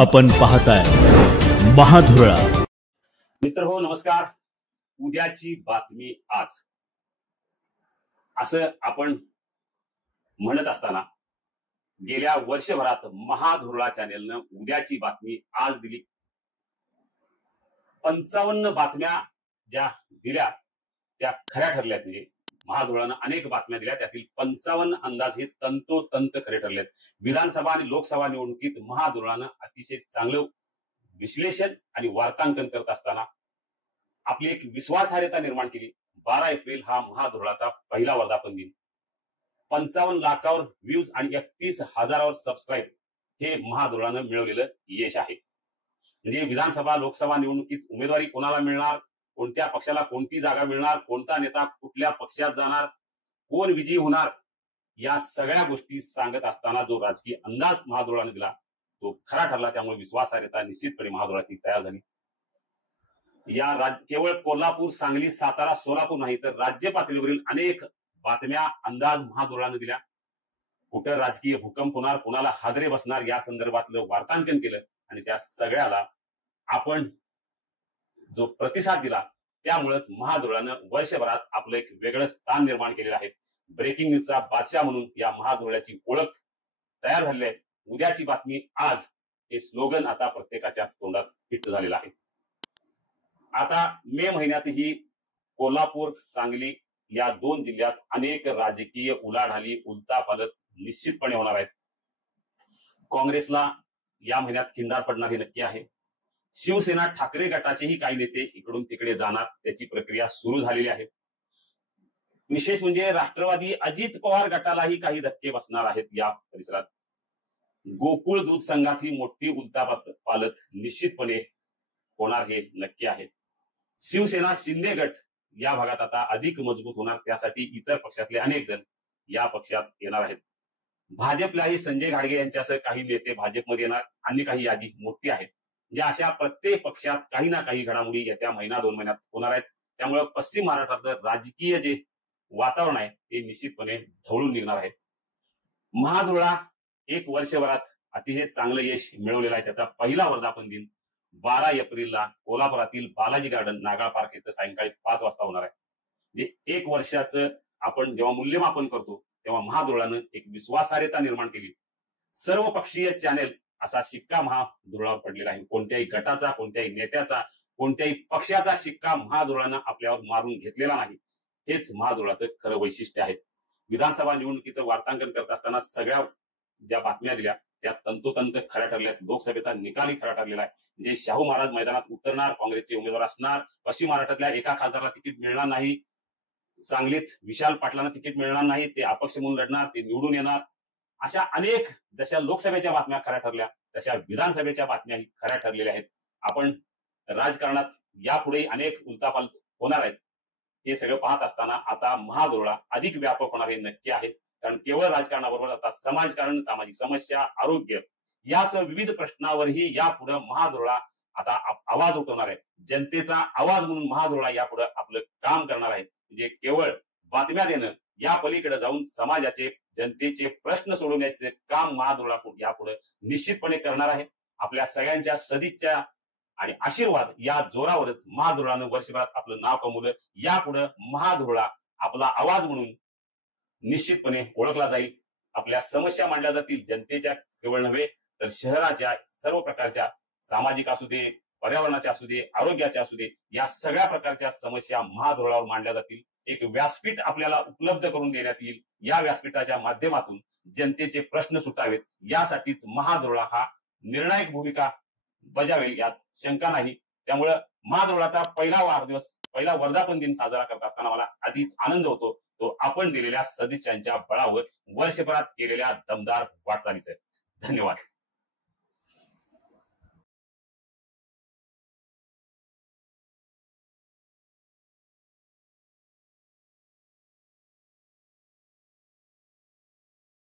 आपण पाहताय महाधुरळा। मित्र हो नमस्कार। उद्याची बातमी आज असं आपण म्हणत असताना गेल्या वर्षभरात महाधुरळा चॅनेलनं उद्याची बातमी आज दिली। 55 बातम्या ज्या दिल्या त्या खऱ्या ठरल्यात। म्हणजे महाधुरळानं अनेक बातम्या दिल्या, त्यातील 55 अंदाज हे तंतोतंत खरे ठरलेत। विधानसभा आणि लोकसभा निवडणुकीत महाधुरळानं अतिशय चांगलं विश्लेषण आणि वार्तांकन करत असताना आपली एक विश्वासार्हता निर्माण केली। 12 एप्रिल हा महाधुरळाचा पहिला वर्धापन दिन। 55 लाखावर व्ह्यूज आणि 31,000वर सबस्क्राईब हे महाधुरळानं मिळवलेलं यश आहे। म्हणजे विधानसभा लोकसभा निवडणुकीत उमेदवारी कोणाला मिळणार, कोणत्या पक्षाला कोणती जागा मिळणार, कोणता नेता कुठल्या पक्षात जाणार, कोण विजयी होणार, या सगळ्या गोष्टी सांगत असताना जो राजकीय अंदाज महाधुरळाने दिला तो खरा ठरला। त्यामुळे विश्वासार्हता निश्चितपणे महाधुरळाची तयार झाली। केवळ कोल्हापूर, सांगली, सातारा, सोलापूर नाही तर राज्य पातळीवरील अनेक बातम्या अंदाज महाधुरळाने दिल्या। कुठं राजकीय भूकंप होणार, कुणाला हादरे बसणार या संदर्भातलं वार्तांकन केलं आणि त्या सगळ्याला आपण जो प्रतिसाद दिला त्यामुळेच महाधुरळानं वर्षभरात आपलं एक वेगळं स्थान निर्माण केलेलं आहे। ब्रेकिंग न्यूजचा बादशाह म्हणून या महाधुरळ्याची ओळख तयार झाली आहे। उद्याची बातमी आज हे स्लोगन आता प्रत्येकाच्या तोंडात फिट झालेलं आहे। आता मे महिन्यातही कोल्हापूर, सांगली या 2 जिल्ह्यात अनेक राजकीय उलाढाली, उलथापालथ निश्चितपणे होणार आहेत। काँग्रेसला या महिन्यात खिंडार पडणार हे नक्की आहे। शिवसेना, ठाकरे गटाचेही काही नेते इकडून तिकडे जाणार, त्याची प्रक्रिया सुरू झालेली आहे। विशेष म्हणजे राष्ट्रवादी अजित पवार गटालाही काही धक्के बसणार आहेत। या परिसरात गोकुळ दूध संघातही मोठी उलथापालथ निश्चितपणे होणार हे नक्की आहे। शिवसेना, शिंदे गट या भागात आता अधिक मजबूत होणार, त्यासाठी इतर पक्षातले अनेक जण या पक्षात येणार आहेत। भाजपलाही संजय घाडगे यांच्यासह काही नेते भाजपमध्ये येणार आणि काही यादी मोठी आहे। म्हणजे अशा प्रत्येक पक्षात काही ना काही घडामोडी येत्या महिना 2 महिन्यात होणार आहेत। त्यामुळे पश्चिम महाराष्ट्रातलं राजकीय जे वातावरण आहे ते निश्चितपणे ढवळून निघणार आहे। महाधुरळा एक वर्षभरात अतिशय चांगलं यश मिळवलेलं आहे। त्याचा पहिला वर्धापन दिन 12 एप्रिलला कोल्हापुरातील बालाजी गार्डन, नागाळ पार्क इथं सायंकाळी 5 वाजता होणार आहे। म्हणजे 1 वर्षाचं आपण जेव्हा मूल्यमापन करतो तेव्हा महाधुरळानं एक विश्वासार्हता निर्माण केली। सर्व पक्षीय चॅनेल असा शिक्का महाधुरळावर पडलेला आहे। कोणत्याही गटाचा, कोणत्याही नेत्याचा, कोणत्याही पक्षाचा शिक्का महाधुरळानं आपल्यावर मारून घेतलेला नाही। हेच महाधुरळाचं खरं वैशिष्ट्य आहे। विधानसभा निवडणुकीचं वार्तांकन करत असताना सगळ्या ज्या बातम्या दिल्या त्या तंतोतंत खऱ्या ठरल्यात। लोकसभेचा निकालही खरा ठरलेला आहे। म्हणजे शाहू महाराज मैदानात उतरणार, काँग्रेसचे उमेदवार असणार, पश्चिम महाराष्ट्रातल्या एका खासदाराला तिकीट मिळणार नाही, सांगलीत विशाल पाटलांना तिकीट मिळणार नाही, ते अपक्ष म्हणून लढणार, ते निवडून येणार। अशा अनेक जशा लोकसभेच्या बातम्या खऱ्या ठरल्या तशा विधानसभेच्या बातम्याही खऱ्या ठरलेल्या आहेत। आपण राजकारणात यापुढे अनेक उलथापालथ होणार आहेत हे सगळं पाहत असताना आता महाधुरळा अधिक व्यापक होणार हे नक्की आहे। कारण केवळ राजकारणाबरोबर आता समाजकारण, सामाजिक समस्या, आरोग्य यासह विविध प्रश्नावरही यापुढे महाधुरळा आता आवाज उठवणार आहे। जनतेचा आवाज म्हणून महाधुरळा यापुढे आपलं काम करणार आहे। म्हणजे केवळ बातम्या देणं या पलीकडे जाऊन समाजाचे, जनतेचे प्रश्न सोडवण्याचे काम महाधुरळा यापुढे निश्चितपणे करणार आहे। आपल्या सगळ्यांच्या सदिच्छा आणि आशीर्वाद या जोरावरच महाधुरळानं वर्षभरात आपलं नाव कमवलं। यापुढे महाधुरळा आपला आवाज म्हणून निश्चितपणे ओळखला जाईल। आपल्या समस्या मांडल्या जातील, जनतेच्या केवळ नव्हे तर शहराच्या सर्व प्रकारच्या, सामाजिक असू दे, पर्यावरणाच्या असू दे, आरोग्याच्या असू दे, या सगळ्या प्रकारच्या समस्या महाधुरळावर मांडल्या जातील। एक व्यासपीठ आपल्याला उपलब्ध करून देण्यात येईल। या व्यासपीठाच्या माध्यमातून जनतेचे प्रश्न सुटावेत यासाठीच महाधुरळा हा निर्णायक भूमिका बजावेल यात शंका नाही। त्यामुळे महाधुरळाचा पहिला वाढदिवस, पहिला वर्धापन दिन साजरा करत असताना मला अधिक आनंद होतो तो आपण दिलेल्या सदिच्छांच्या बळावर वर्षभरात केलेल्या दमदार वाटचालीचा। धन्यवाद।